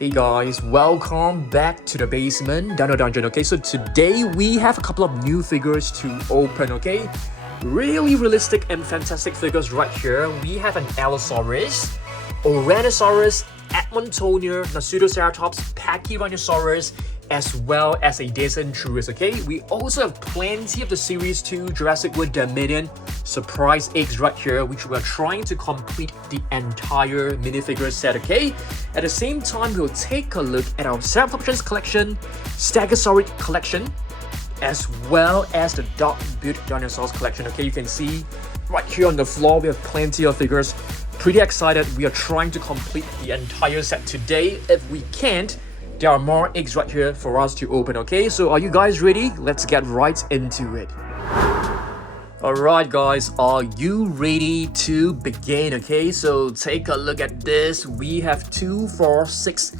Hey guys, welcome back to the basement Dino Dungeon. Okay, so today we have a couple of new figures to open. Okay, really realistic and fantastic figures right here. We have an Ankylosaurus, Ouranosaurus, Pseudoceratops, Pachyrhinosaurus, as well as a Dinosaurs. Okay, we also have plenty of the Series 2 Jurassic World Dominion surprise eggs right here, which we are trying to complete the entire minifigure set. Okay, at the same time, we'll take a look at our Ceratops collection, Stegosaurus collection, as well as the Dog Built Dinosaurs collection. Okay, you can see right here on the floor we have plenty of figures. Pretty excited. We are trying to complete the entire set today. If we can't, there are more eggs right here for us to open. Okay, so are you guys ready? Let's get right into it. Alright guys, are you ready to begin? Okay, so take a look at this. We have 6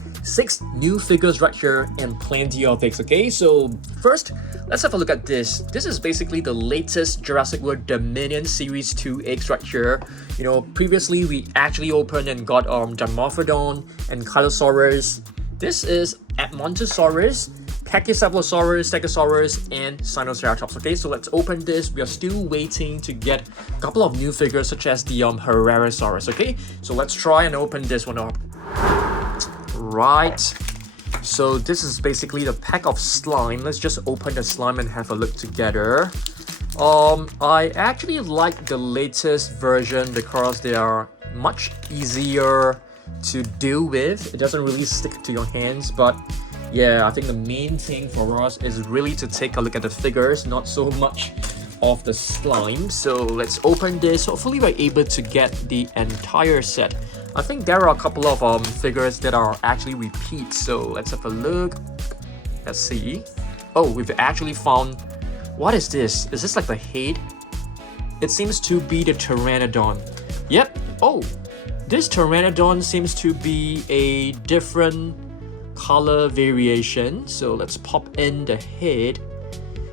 new figures right here and plenty of eggs. Okay, so first, let's have a look at this. This is basically the latest Jurassic World Dominion Series 2 eggs right here. You know, previously we actually opened and got Dimophordon and Ankylosaurus. This is Ankylosaurus, Pachyrhinosaurus, Stegosaurus, and Sinoceratops. Okay, so let's open this. We are still waiting to get a couple of new figures such as the Herrerasaurus. Okay, so let's try and open this one up. Right, so this is basically the pack of slime. Let's just open the slime and have a look together. I actually like the latest version because they are much easier to deal with. It doesn't really stick to your hands, but yeah, I think the main thing for us is really to take a look at the figures, not so much of the slime. So let's open this. Hopefully we're able to get the entire set. I think there are a couple of figures that are actually repeats, so let's have a look. Let's see. Oh, we've actually found, what is this? Is this like the head? It seems to be the Pteranodon. Yep. Oh, this Pteranodon seems to be a different color variation. So let's pop in the head.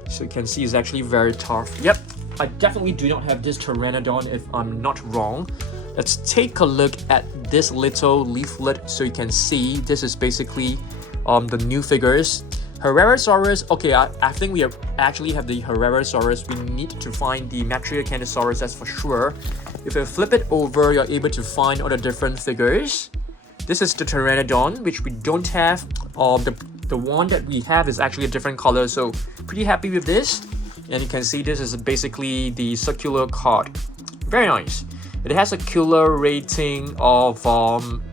So you can see it's actually very tough. Yep, I definitely do not have this Pteranodon if I'm not wrong. Let's take a look at this little leaflet so you can see this is basically the new figures. Herrerasaurus, okay, I think we actually have the Herrerasaurus. We need to find the Metricanthosaurus, that's for sure. If you flip it over, you're able to find all the different figures. This is the Pteranodon, which we don't have. The one that we have is actually a different color, so pretty happy with this. And you can see this is basically the circular card. Very nice. It has a killer rating of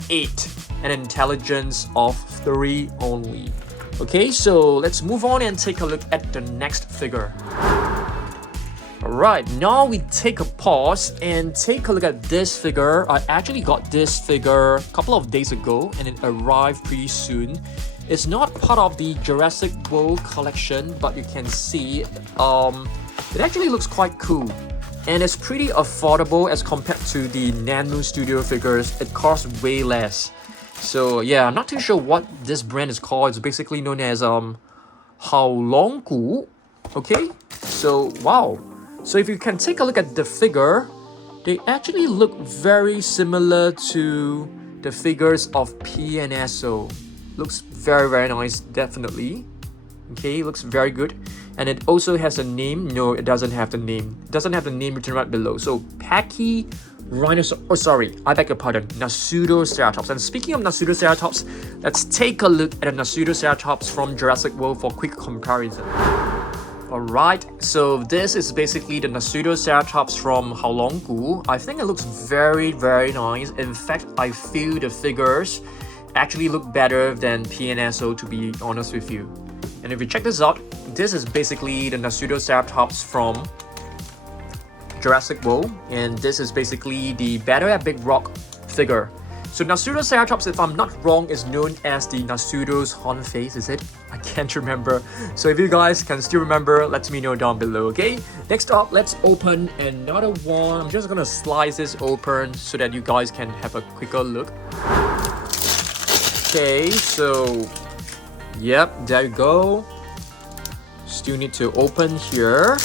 8 and intelligence of 3 only. Okay, so let's move on and take a look at the next figure. Alright, now we take a pause and take a look at this figure. I actually got this figure a couple of days ago and it arrived pretty soon. It's not part of the Jurassic World collection, but you can see it actually looks quite cool. And it's pretty affordable as compared to the Nano Studio figures. It costs way less. So yeah, I'm not too sure what this brand is called. It's basically known as Haolonggu. Okay, so wow. So if you can take a look at the figure, they actually look very similar to the figures of PNSO. Looks very nice, definitely. Okay, looks very good. And it also has a name. No, it doesn't have the name. It doesn't have the name written right below. So Pachyrhinosaurus. Oh, sorry, I beg your pardon. Sinoceratops. And speaking of Sinoceratops, let's take a look at a Sinoceratops from Jurassic World for quick comparison. Alright, so this is basically the Sinoceratops from Haolonggu. I think it looks very nice. In fact, I feel the figures actually look better than PNSO, to be honest with you. And if you check this out, this is basically the Sinoceratops from Jurassic World, and this is basically the Battle at Big Rock figure. So Sinoceratops, if I'm not wrong, is known as the Nasudo's horn face, is it? I can't remember. So if you guys can still remember, let me know down below, okay? Next up, let's open another one. I'm just gonna slice this open so that you guys can have a quicker look. Okay, so yep, there you go. Still need to open here.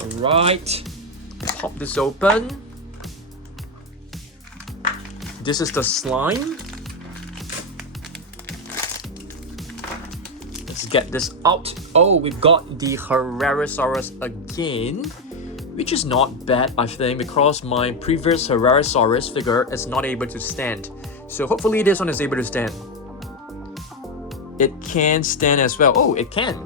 Alright, pop this open. this is the slime. Let's get this out. Oh, we've got the Herrerasaurus again, which is not bad, I think, because my previous Herrerasaurus figure is not able to stand. So hopefully this one is able to stand. It can stand as well. Oh, it can.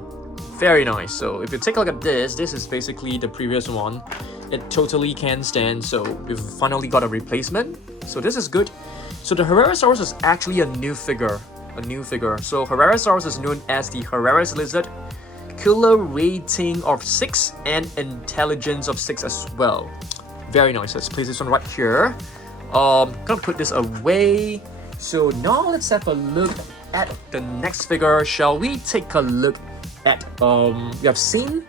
Very nice. So if you take a look at this, this is basically the previous one. It totally can stand. So we've finally got a replacement. So this is good. So the Herrerasaurus is actually a new figure. So Herrerasaurus is known as the Herrera's lizard. Killer rating of 6 and intelligence of 6 as well. Very nice. Let's place this one right here. Gonna put this away. So now let's have a look at the next figure. Shall we take a look at we have seen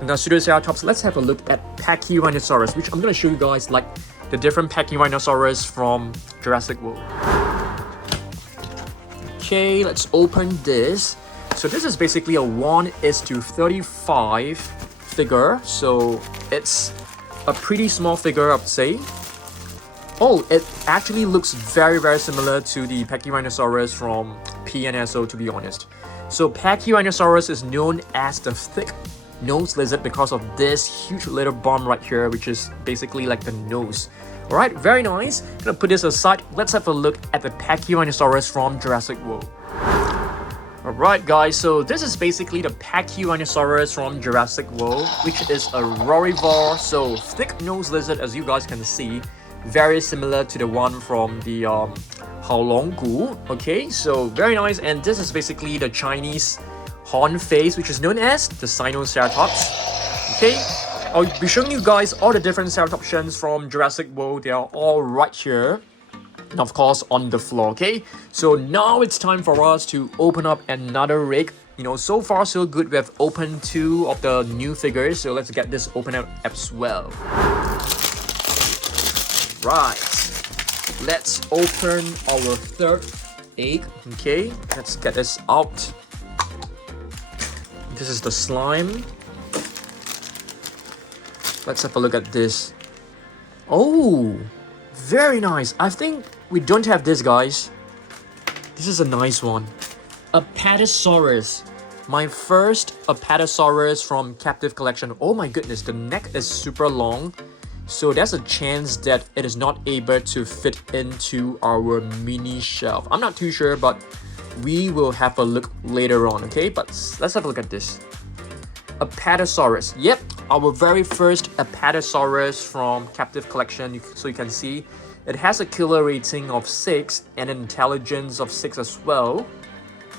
the Sinoceratops. Let's have a look at Pachyrhinosaurus, which I'm gonna show you guys like the different Pachyrhinosaurus from Jurassic World. Okay, let's open this. So this is basically a 1:35 figure. So it's a pretty small figure, I would say. Oh, it actually looks very similar to the Pachyrhinosaurus from PNSO, to be honest. So Pachyrhinosaurus is known as the thick nose lizard because of this huge little bomb right here, which is basically like the nose. Alright, very nice. Gonna put this aside. Let's have a look at the Pachyrhinosaurus from Jurassic World. Alright guys, so this is basically the Pachyrhinosaurus from Jurassic World, which is a Rorivore, so thick nose lizard, as you guys can see. Very similar to the one from the Haolonggu. Okay, so very nice. And this is basically the Chinese horn face, which is known as the Sinoceratops. Okay, I'll be showing you guys all the different ceratopsians from Jurassic World. They are all right here, and of course on the floor. Okay, so now it's time for us to open up another rig. You know, so far so good. We have opened 2 of the new figures, so let's get this open up as well. Right, let's open our 3rd egg. Okay, let's get this out. This is the slime. Let's have a look at this. Oh, very nice. I think we don't have this, guys. This is a nice one. Apatosaurus. My first Apatosaurus from captive collection. Oh my goodness, the neck is super long. So there's a chance that it is not able to fit into our mini shelf. I'm not too sure, but we will have a look later on, okay? But let's have a look at this. Apatosaurus. Yep, our very first Apatosaurus from captive collection. So you can see it has a killer rating of 6 and an intelligence of 6 as well.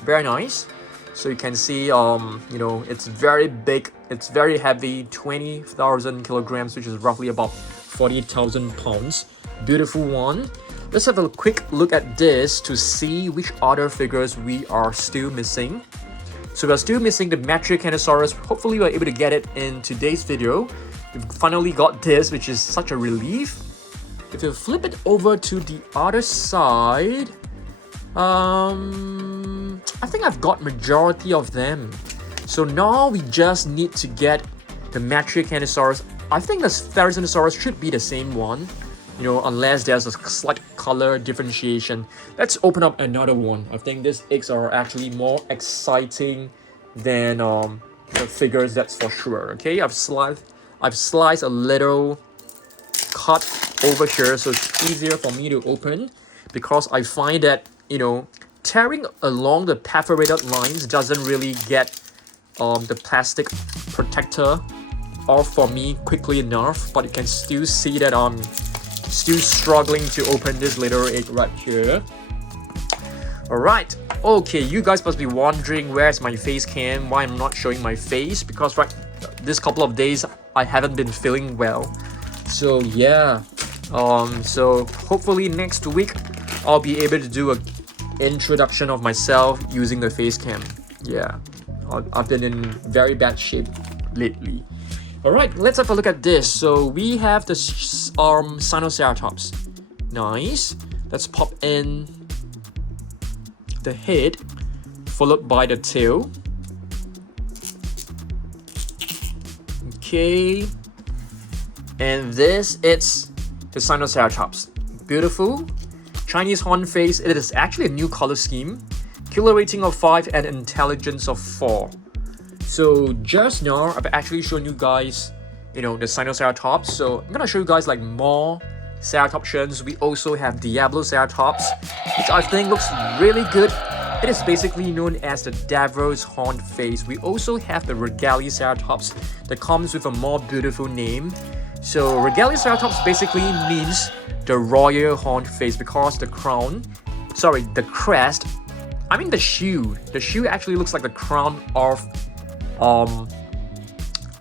Very nice. So you can see, you know, it's very big, it's very heavy, 20,000 kilograms, which is roughly about 40,000 pounds. Beautiful one. Let's have a quick look at this to see which other figures we are still missing. So we are still missing the Metricanthosaurus. Hopefully we're able to get it in today's video. We've finally got this, which is such a relief. If you flip it over to the other side, I think I've got majority of them. So now we just need to get the Metricanthosaurus. I think the Herrerasaurus should be the same one, you know, unless there's a slight color differentiation. Let's open up another one. I think these eggs are actually more exciting than the figures, that's for sure. Okay, I've sliced a little cut over here, so it's easier for me to open, because I find that, you know, tearing along the perforated lines doesn't really get the plastic protector off for me quickly enough. But you can still see that I'm still struggling to open this little egg right here. Alright, okay, you guys must be wondering where's my face cam, why I'm not showing my face, because right this couple of days I haven't been feeling well. So yeah, so hopefully next week I'll be able to do a introduction of myself using the face cam. Yeah, I've been in very bad shape lately. Alright, let's have a look at this. So we have the Sinoceratops. Nice. Let's pop in the head, followed by the tail. Okay. And this, it's the Sinoceratops. Beautiful. Chinese horn face. It is actually a new color scheme. Killer rating of 5 and intelligence of 4. So just now, I've actually shown you guys, the Sinoceratops. So I'm gonna show you guys like more ceratopsians. We also have Diabloceratops, which I think looks really good. It is basically known as the Devil's Horn face. We also have the Regaliceratops that comes with a more beautiful name. So Regaliceratops basically means the royal horn face because the crest, the shoe. The shoe actually looks like the crown of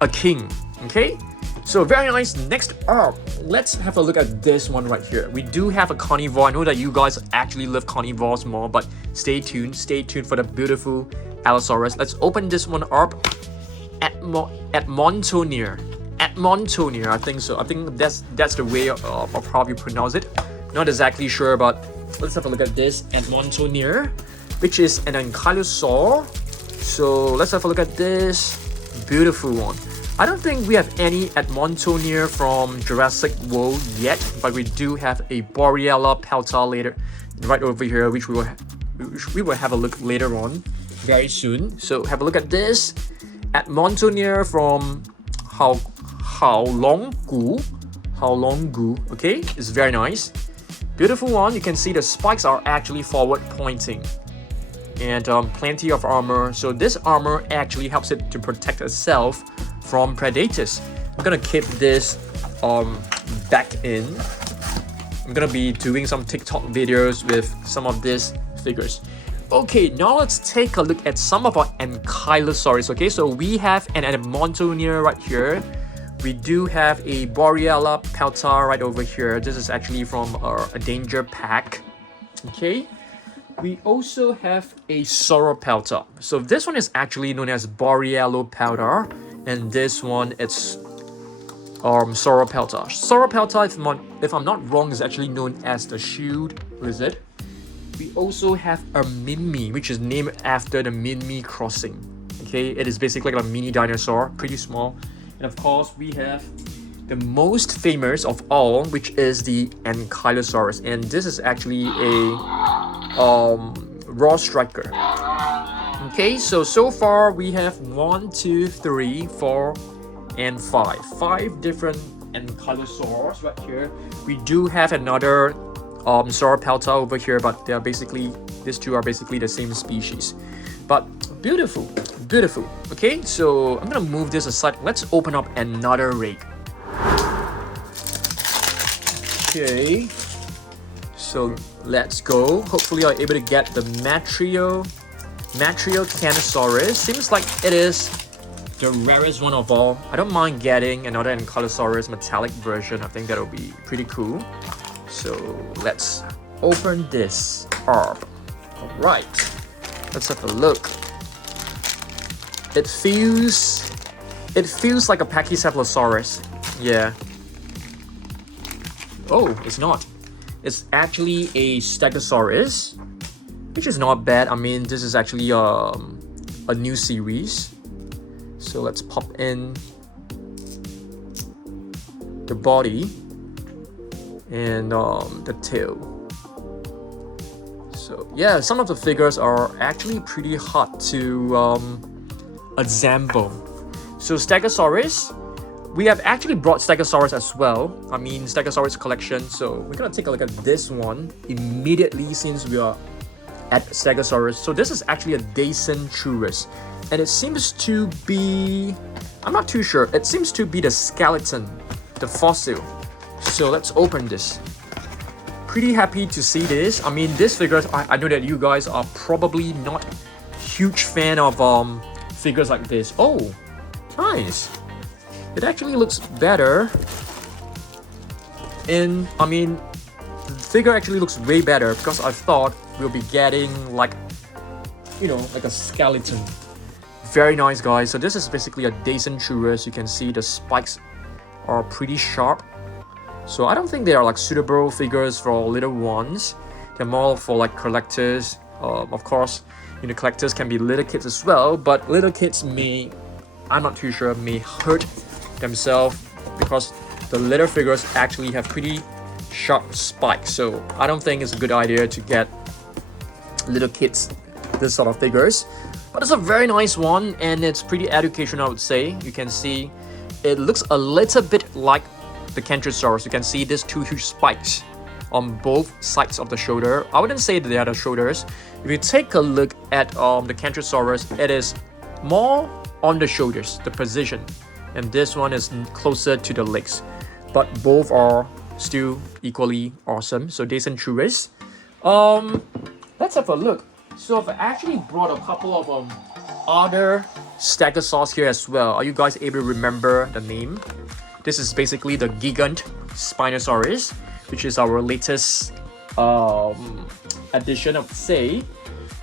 a king. Okay? So very nice. Next up, let's have a look at this one right here. We do have a carnivore. I know that you guys actually love carnivores more, but stay tuned for the beautiful Allosaurus. Let's open this one up. Edmontonia, I think so. I think that's the way of how you pronounce it. Not exactly sure, but let's have a look at this Edmontonia, which is an Ankylosaurus. So let's have a look at this beautiful one. I don't think we have any Edmontonia from Jurassic World yet, but we do have a Borealis pelta later, right over here, which we will have a look later on, very soon. So have a look at this Edmontonia from Haolonggu. Okay, it's very nice, beautiful one. You can see the spikes are actually forward pointing, and plenty of armor. So this armor actually helps it to protect itself from predators. I'm gonna keep this back in. I'm gonna be doing some TikTok videos with some of these figures. Okay, now let's take a look at some of our Ankylosaurus. Okay, so we have an Edmontonia right here. We do have a Borealis pelta right over here. This is actually from a danger pack. Okay. We also have a Sauropelta. So this one is actually known as Borealis pelta, and this one it's Sauropelta. Sauropelta, if I'm not wrong, is actually known as the shield lizard. We also have a Minmi, which is named after the Minmi crossing. Okay, it is basically like a mini dinosaur, pretty small. And of course, we have the most famous of all, which is the Ankylosaurus, and this is actually a raw striker. Okay, so far we have 1, 2, 3, 4, and 5 different Ankylosaurs right here. We do have another Sauropelta over here, but these two are basically the same species. But beautiful. Okay, so I'm gonna move this aside. Let's open up another rake. Okay, so let's go. Hopefully I'm able to get the Metricanthosaurus. Seems like it is the rarest one of all. I don't mind getting another Ankylosaurus metallic version. I think that'll be pretty cool. So let's open this up. Alright, let's have a look. It feels like a Pachycephalosaurus. Yeah. Oh, it's not. It's actually a Stegosaurus, which is not bad. I mean, this is actually a new series. So let's pop in the body and the tail. So yeah, some of the figures are actually pretty hard to assemble. So Stegosaurus, we have actually brought Stegosaurus as well. I mean, Stegosaurus collection. So we're gonna take a look at this one immediately since we are at Stegosaurus. So this is actually a Dinosaurus, and it seems to be, I'm not too sure. It seems to be the skeleton, the fossil. So let's open this. Pretty happy to see this. I mean, this figures, I know that you guys are probably not huge fan of figures like this. Oh, nice. It actually looks better. And I mean, the figure actually looks way better because I thought we'll be getting like, like a skeleton. Very nice, guys. So this is basically a Dinosaurus. You can see the spikes are pretty sharp. So I don't think they are like suitable figures for little ones. They're more for like collectors. Of course, collectors can be little kids as well, but little kids I'm not too sure, may hurt themselves because the little figures actually have pretty sharp spikes. So I don't think it's a good idea to get little kids this sort of figures. But it's a very nice one, and it's pretty educational, I would say. You can see it looks a little bit like the Brachiosaurus. You can see these two huge spikes on both sides of the shoulder. I wouldn't say that they are the shoulders. If you take a look at the Brachiosaurus, it is more on the shoulders, the position, and this one is closer to the legs. But both are still equally awesome. So Dinosaurs. Let's have a look. So I've actually brought a couple of other Stegosaurus here as well. Are you guys able to remember the name? This is basically the Gigant Spinosaurus, which is our latest addition, I would say.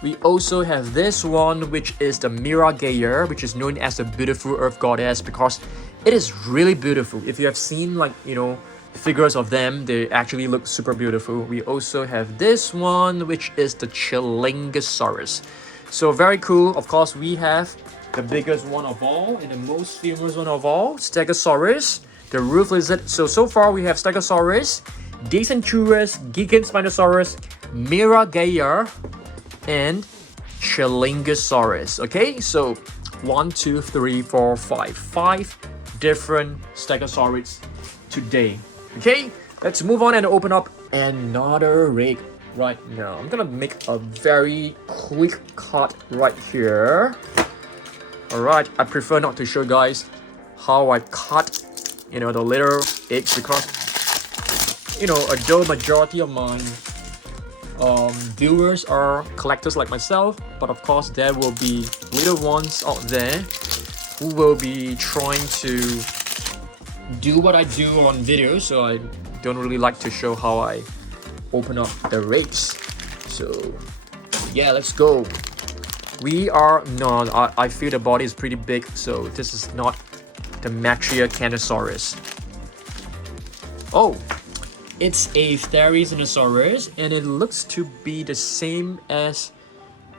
We also have this one, which is the Miragayer, which is known as the beautiful earth goddess because it is really beautiful. If you have seen, like, you know, figures of them, they actually look super beautiful. We also have this one, which is the Chilingosaurus. So very cool. Of course, we have the biggest one of all and the most famous one of all, Stegosaurus, the roof lizard. So far we have Stegosaurus, Dinosaurs, Gigant Spinosaurus, Miragayer, and Chilingosaurus. Okay, so 1, 2, 3, 4, 5 different Stegosaurus today. Okay, let's move on and open up another rig right now. I'm gonna make a very quick cut right here. Alright, I prefer not to show you guys how I cut, you know, the little eggs because, you know, although majority of my viewers are collectors like myself, but of course there will be little ones out there who will be trying to do what I do on videos, so I don't really like to show how I open up the rates. So yeah, let's go. We are no, I feel the body is pretty big, so this is not the Metricanthosaurus. Oh, it's a Herrerasaurus, and it looks to be the same as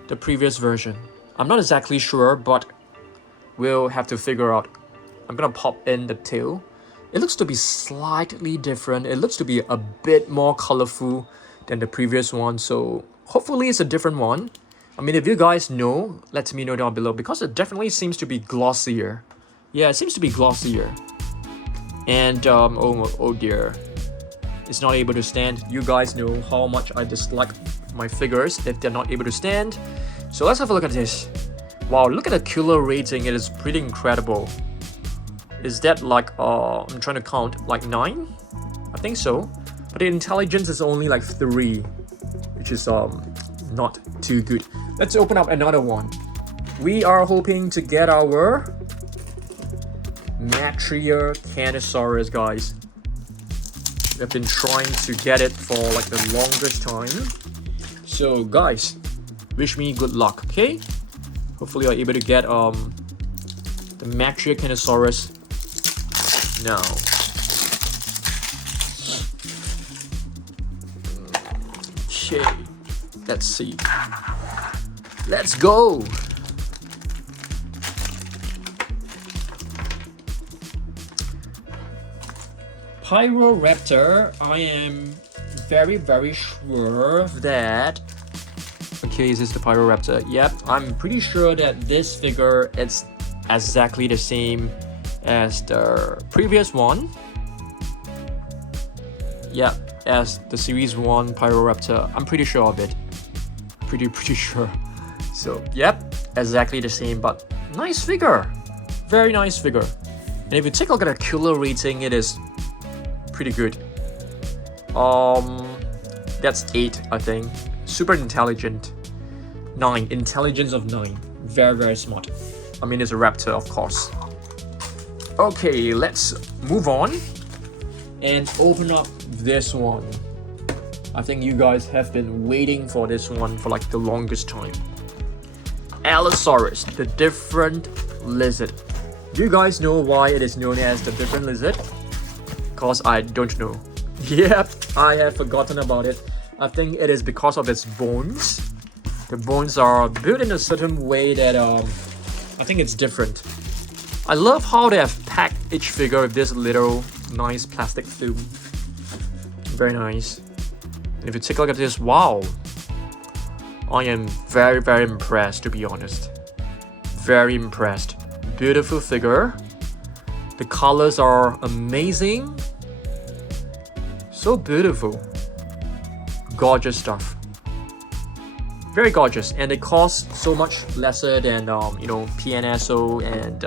the previous version. I'm not exactly sure, but we'll have to figure out. I'm gonna pop in the tail. It looks to be slightly different. It looks to be a bit more colorful than the previous one, so hopefully it's a different one. I mean, if you guys know, let me know down below because it definitely seems to be glossier. Yeah, it seems to be glossier. And oh dear, it's not able to stand. You guys know how much I dislike my figures if they're not able to stand. So let's have a look at this. Wow, look at the killer rating. It is pretty incredible. Is that like I'm trying to count, like 9? I think so. But the intelligence is only like 3, which is not too good. Let's open up another one. We are hoping to get our Metricanthosaurus, guys. We've been trying to get it for like the longest time. So guys, wish me good luck, okay? Hopefully you're able to get the Metricanthosaurus now. Okay, let's see. Let's go. Pyroraptor, I am very sure that. Okay, is this the Pyroraptor? Yep, I'm pretty sure that this figure is exactly the same as the previous one. Yep, as the series 1 Pyroraptor. I'm pretty sure of it. Pretty sure. So, yep, exactly the same, but nice figure. Very nice figure. And if you take a look at the killer rating, it is pretty good. That's 8, I think. Super intelligent. 9. Intelligence of 9. Very smart. I mean, it's a raptor, of course. Okay, let's move on and open up this one. I think you guys have been waiting for this one for like the longest time. Allosaurus, the different lizard. Do you guys know why it is known as the different lizard? Because I don't know. Yep, I have forgotten about it. I think it is because of its bones. The bones are built in a certain way that I think it's different. I love how they have packed each figure with this little nice plastic film. Very nice. And if you take a look at this, wow. I am very, very impressed, to be honest. Very impressed. Beautiful figure. The colors are amazing. So beautiful. Gorgeous stuff. Very gorgeous, and they cost so much lesser than PNSO and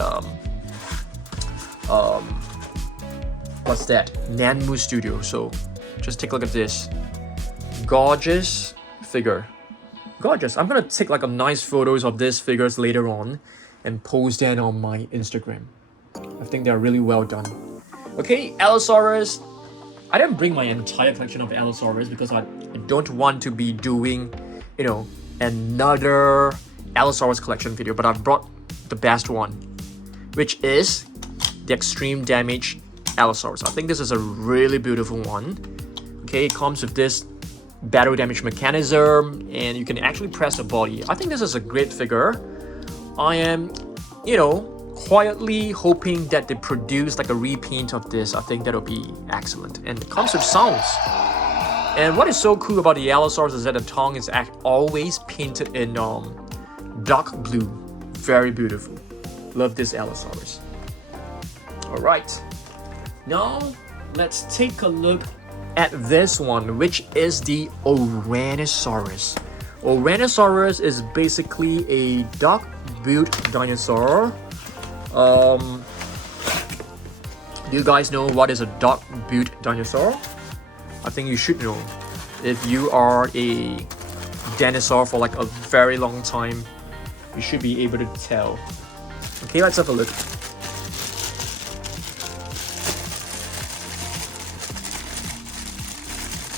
what's that? Nanmu Studio. So just take a look at this. Gorgeous figure. Gorgeous. I'm gonna take like a nice photos of these figures later on and post them on my Instagram. I think they're really well done. Okay, Allosaurus. I didn't bring my entire collection of Allosaurus because I don't want to be doing, another Allosaurus collection video, but I brought the best one, which is the Extreme Damage Allosaurus. I think this is a really beautiful one. Okay, it comes with this battle damage mechanism, and you can actually press the body. I think this is a great figure. I am, quietly hoping that they produce like a repaint of this. I think that'll be excellent. And it comes with sounds. And what is so cool about the Allosaurus is that the tongue is always painted in dark blue. Very beautiful. Love this Allosaurus. Alright. Now, let's take a look at this one, which is the Ouranosaurus. Ouranosaurus is basically a dark-built dinosaur. Do you guys know what is a dark-built dinosaur? I think you should know. If you are a dinosaur for like a very long time, you should be able to tell. Okay, let's have a look.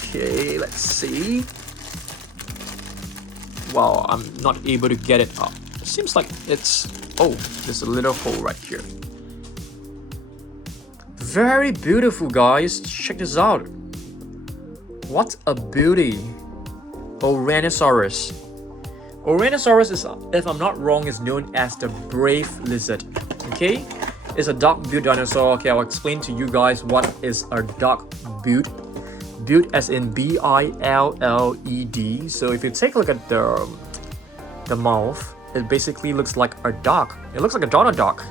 Okay, let's see. Wow, I'm not able to get it up. It seems like it's... Oh, there's a little hole right here. Very beautiful, guys. Check this out. What a beauty. Ouranosaurus. Ouranosaurus is, if I'm not wrong, is known as the brave lizard. Okay? It's a dark-built dinosaur. Okay, I'll explain to you guys what is a dark-built. Built as in B-I-L-L-E-D. So if you take a look at the mouth, it basically looks like a dog. It looks like a Donald duck.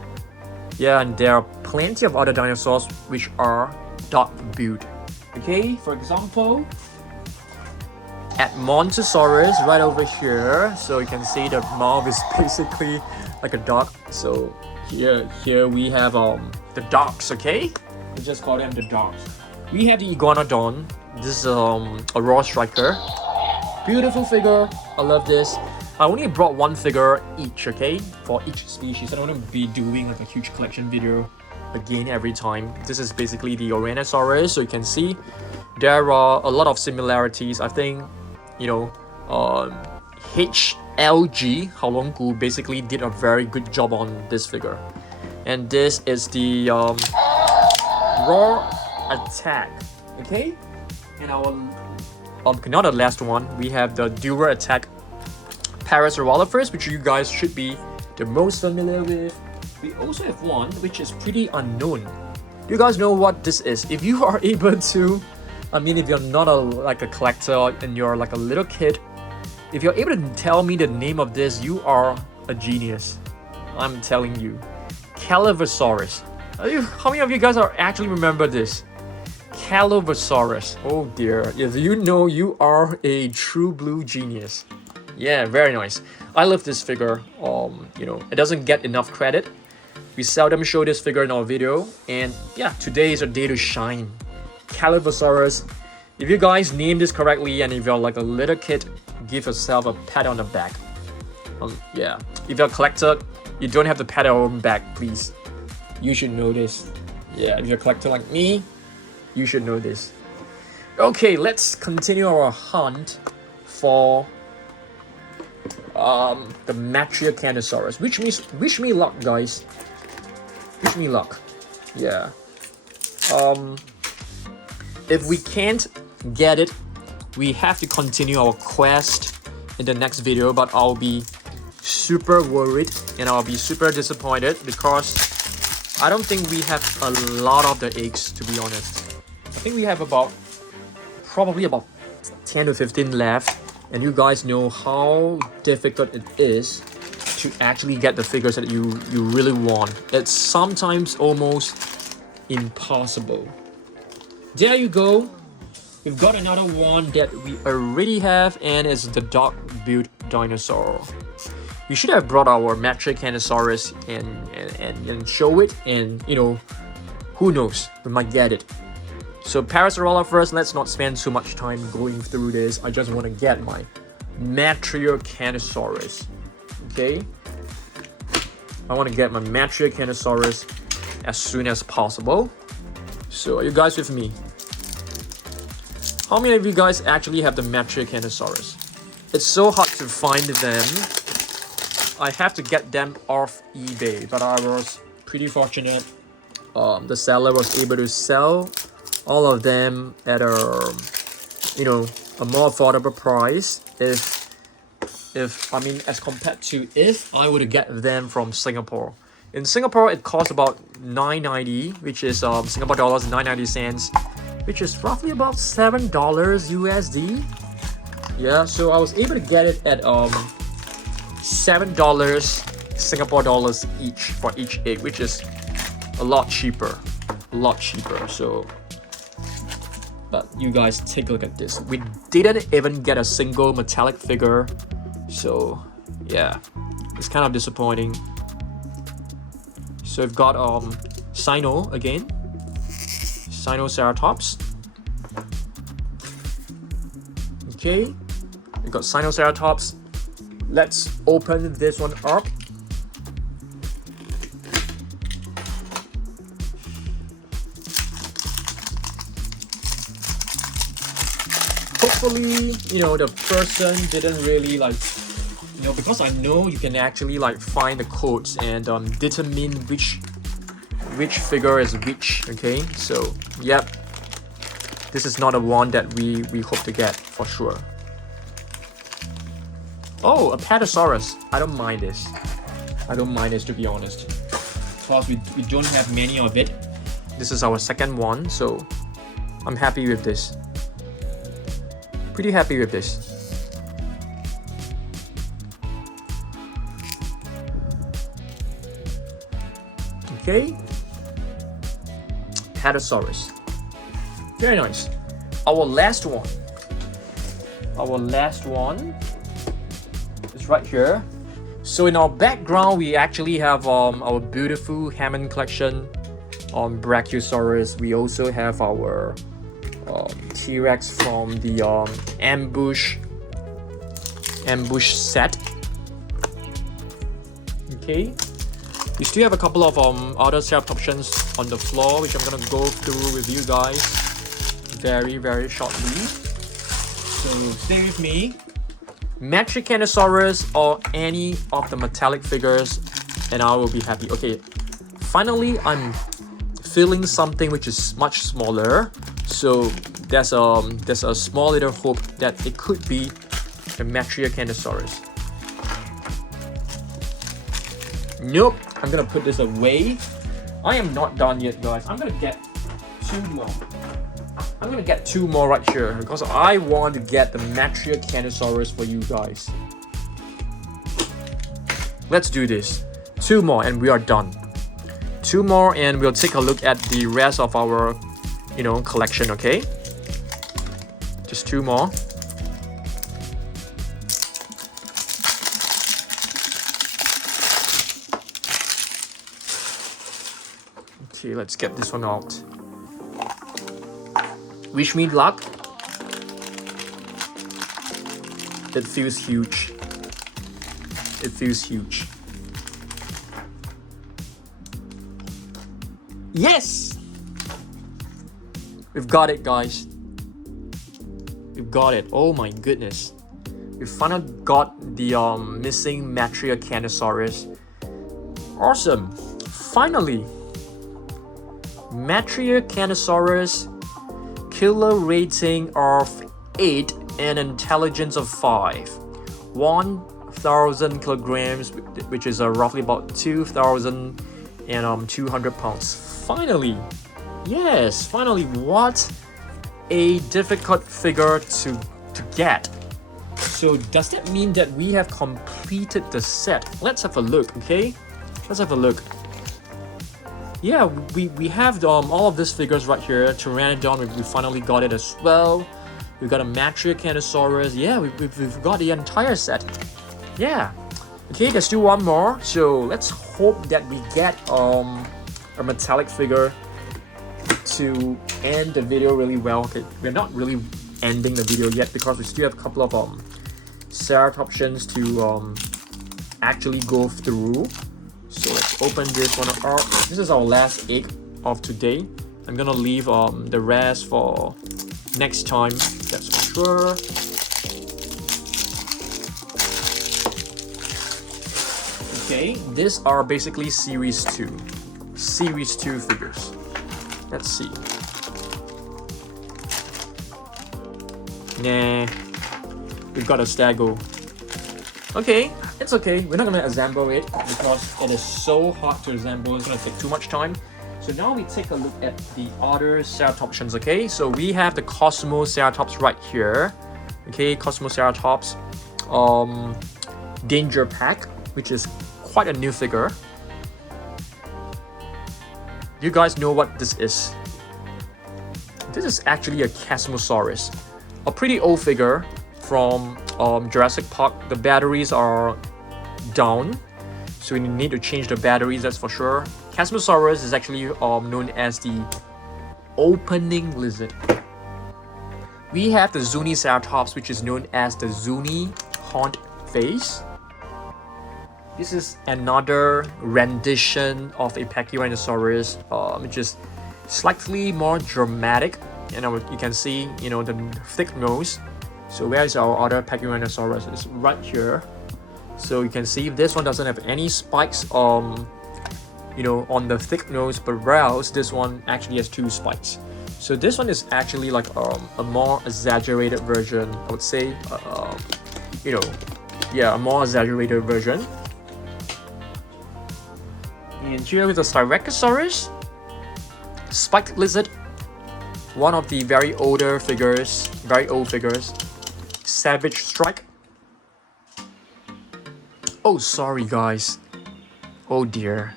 Yeah, and there are plenty of other dinosaurs which are dark-built. Okay, for example, at Montosaurus right over here. So you can see the mouth is basically like a dog. So here we have the dogs. Okay, we just call them the dogs. We have the Iguanodon. This is a raw striker. Beautiful figure. I love this. I only brought one figure each, okay, for each species. I don't want to be doing like a huge collection video again every time. This is basically the Ouranosaurus. So you can see there are a lot of similarities. I think, HLG, Halonggu, basically did a very good job on this figure. And this is the raw attack, okay? And our not the last one, we have the dual attack Pachyrhinosaurus, which you guys should be the most familiar with. We also have one which is pretty unknown. Do you guys know what this is? If you are able to, if you're not a collector and you're like a little kid, if you're able to tell me the name of this, you are a genius. I'm telling you. Ankylosaurus. How many of you guys are actually remember this? Ankylosaurus. Oh dear. If you know, you are a true blue genius. Yeah, very nice. I love this figure. It doesn't get enough credit. We seldom show this figure in our video, and yeah, today is a day to shine. Ankylosaurus. If you guys name this correctly, and if you're like a little kid, give yourself a pat on the back. Yeah. If you're a collector, you don't have to pat your own back, please. You should know this. Yeah, if you're a collector like me, you should know this. Okay, let's continue our hunt for the Metricanthosaurus. Wish me luck, guys. Wish me luck. Yeah. If we can't get it, we have to continue our quest in the next video, but I'll be super worried and I'll be super disappointed because I don't think we have a lot of the eggs, to be honest. I think we have about probably about 10 to 15 left, and you guys know how difficult it is to actually get the figures that you really want. It's sometimes almost impossible. There you go. We've got another one that we already have, and it's the dog-built dinosaur. We should have brought our Metricanthosaurus and show it, and you know, who knows, we might get it. So Parasaurology first. Let's not spend too much time going through this. I just want to get my Metricanthosaurus. Okay, I want to get my Metricanthosaurus as soon as possible. So are you guys with me? How many of you guys actually have the Metricanthosaurus? It's so hard to find them. I have to get them off eBay, but I was pretty fortunate. The seller was able to sell all of them at a, you know, a more affordable price. If I mean, as compared to if I were to get them from Singapore. In Singapore, it costs about $9.90, which is Singapore dollars 9.90 cents, which is roughly about $7 USD. Yeah, so I was able to get it at $7 Singapore dollars each for each egg, which is a lot cheaper. So, but you guys take a look at this. We didn't even get a single metallic figure, so yeah, it's kind of disappointing. So we've got Sino again, Sinoceratops. Okay, we've got Sinoceratops. Let's open this one up. Hopefully, you know, the person didn't really like, you know, because I know you can actually like find the codes and determine which figure is which. Okay, so yep, this is not a one that we hope to get for sure. Oh, a Pachyrhinosaurus. I don't mind this. To be honest, because we don't have many of it. This is our second one, so I'm happy with this. Pretty happy with this. Okay, Herrerasaurus. Very nice. Our last one is right here. So in our background, we actually have our beautiful Hammond collection on Brachiosaurus. We also have our T-Rex from the ambush set. Okay, we still have a couple of other setup options on the floor, which I'm gonna go through with you guys very shortly. So stay with me. Metricanthosaurus or any of the metallic figures, and I will be happy. Okay, finally I'm feeling something which is much smaller. So there's a small little hope that it could be the Metricanthosaurus. Nope, I'm gonna put this away. I am not done yet, guys. I'm gonna get two more right here because I want to get the Metricanthosaurus for you guys. Let's do this. Two more and we are done. Two more and we'll take a look at the rest of our, you know, collection. Okay, just two more. Okay, let's get this one out. Wish me luck. It feels huge. It feels huge. Yes! We've got it, guys. We've got it. Oh my goodness. We finally got the missing Metricanthosaurus. Awesome. Finally. Metricanthosaurus, killer rating of 8 and intelligence of 5. 1,000 kilograms, which is roughly about 2,200 pounds. Finally. Yes, finally. What a difficult figure to get. So does that mean that we have completed the set? Let's have a look, okay? Let's have a look. Yeah, we have all of these figures right here. Pteranodon, we finally got it as well. We got a Metricanthosaurus. Yeah, we've got the entire set. Yeah. Okay, there's still one more. So let's hope that we get a metallic figure to end the video really well. Okay, we're not really ending the video yet because we still have a couple of Ceratopsians to actually go through. So let's open this one up. This is our last egg of today. I'm gonna leave the rest for next time, that's for sure. Okay, these are basically Series 2. Series 2 figures. Let's see. Nah, we've got a Stego. Okay, it's okay. We're not gonna assemble it because it is so hard to assemble. It's gonna take too much time. So now we take a look at the other Ceratopsians, okay? So we have the Cosmoceratops right here. Okay, Cosmoceratops. Danger Pack, which is quite a new figure. You guys know what this is? This is actually a Chasmosaurus. A pretty old figure from Jurassic Park. The batteries are down, so we need to change the batteries, that's for sure. Chasmosaurus is actually known as the opening lizard. We have the Zuniceratops, which is known as the Zuni haunt face. This is another rendition of a Pachyrhinosaurus, which is slightly more dramatic. You can see, the thick nose. So where is our other Pachyrhinosaurus? It's right here. So you can see this one doesn't have any spikes on the thick nose, but whereas this one actually has 2 spikes. So this one is actually like a more exaggerated version, I would say. A more exaggerated version. And here is the Styracosaurus, spiked lizard, one of the very old figures. Savage Strike. Oh, sorry guys. Oh dear.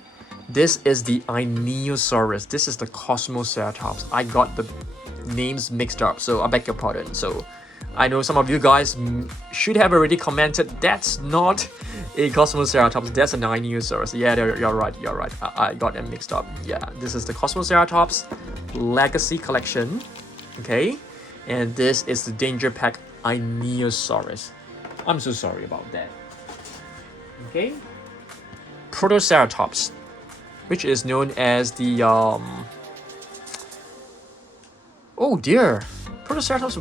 This is the Ankylosaurus. This is the Cosmoceratops. I got the names mixed up, so I beg your pardon. So I know some of you guys should have already commented that's not a Cosmoceratops, that's an Ankylosaurus. Yeah, you're right. I got them mixed up. Yeah, this is the Cosmoceratops Legacy Collection. Okay, and this is the Danger Pack Ankylosaurus. I'm so sorry about that. Okay, Protoceratops, which is known as the oh dear, Protoceratops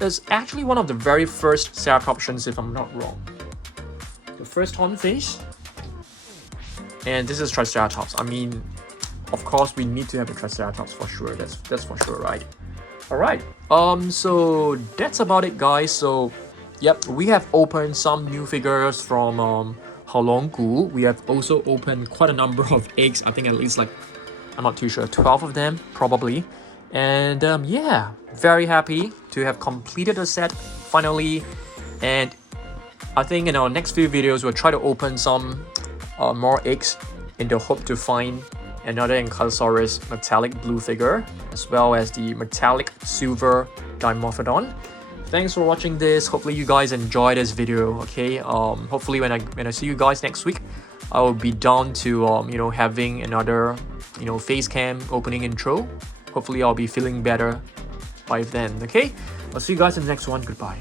is actually one of the very first Ceratopsians, if I'm not wrong. The first horn face, and this is Triceratops. I mean, of course we need to have a Triceratops for sure. That's for sure, right? All right. So that's about it, guys. So, yep, we have opened some new figures from Halonggu. We have also opened quite a number of eggs. I think at least like, I'm not too sure, 12 of them probably. And yeah, very happy to have completed the set finally. And I think in our next few videos we'll try to open some more eggs in the hope to find another Ankylosaurus metallic blue figure, as well as the metallic silver Dimophordon. Thanks for watching this. Hopefully you guys enjoyed this video. Okay, hopefully when I see you guys next week, I will be down to having another face cam opening intro. Hopefully I'll be feeling better by then. Okay, I'll see you guys in the next one. Goodbye.